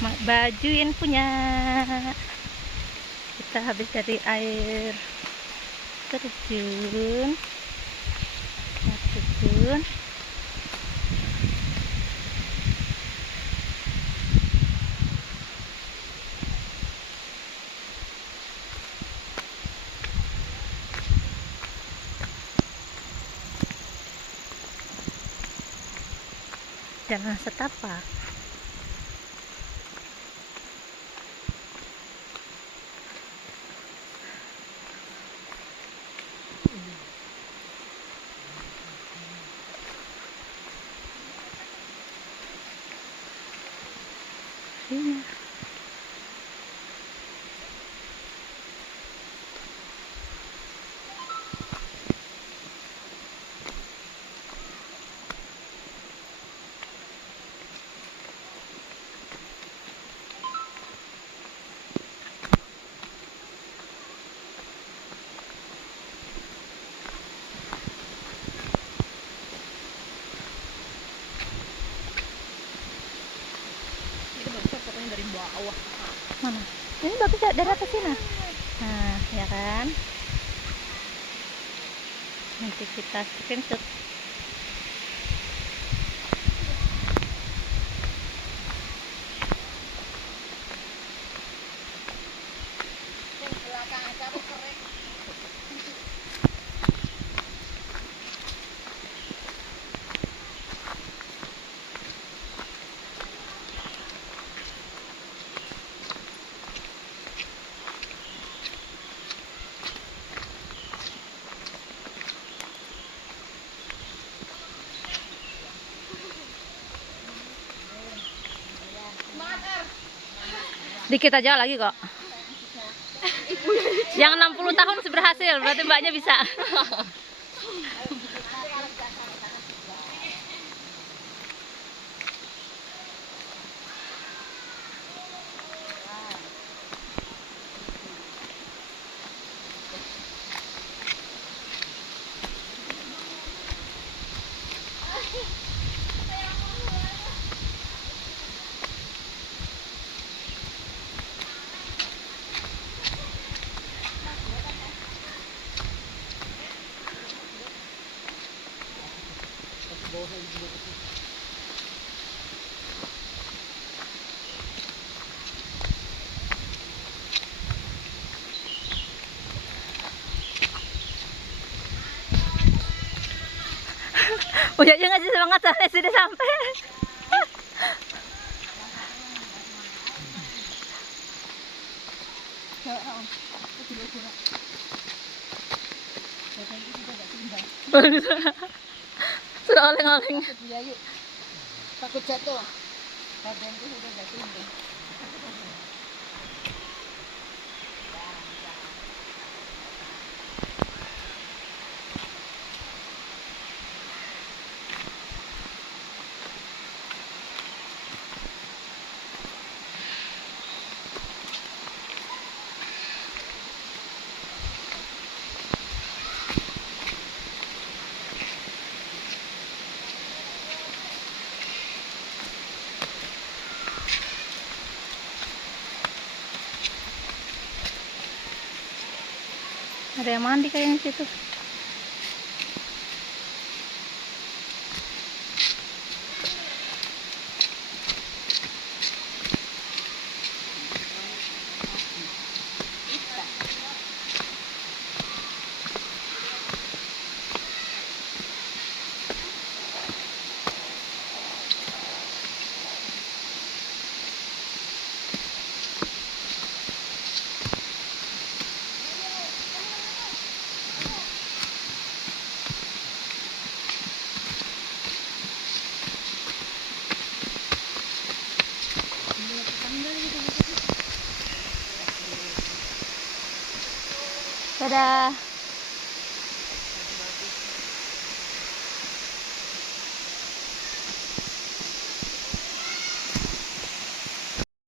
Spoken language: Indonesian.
baju yang punya. Kita habis dari air terjun. Jalan setapak. Iya. Dari bawah. Mana? Ini bagus ya, dari atas sini. Nah, ya kan? Nanti kita screenshot. Yang belakang aja aku kering. Dikit aja lagi kok. Yang 60 tahun berhasil, berarti mbaknya bisa. Udah aja ngasih semangat sampai sudah sampai. Sudah oleng-oleng. Takut jatuh. Badanku sudah jatuh. Ada yang mandi kayaknya situ. Dadah.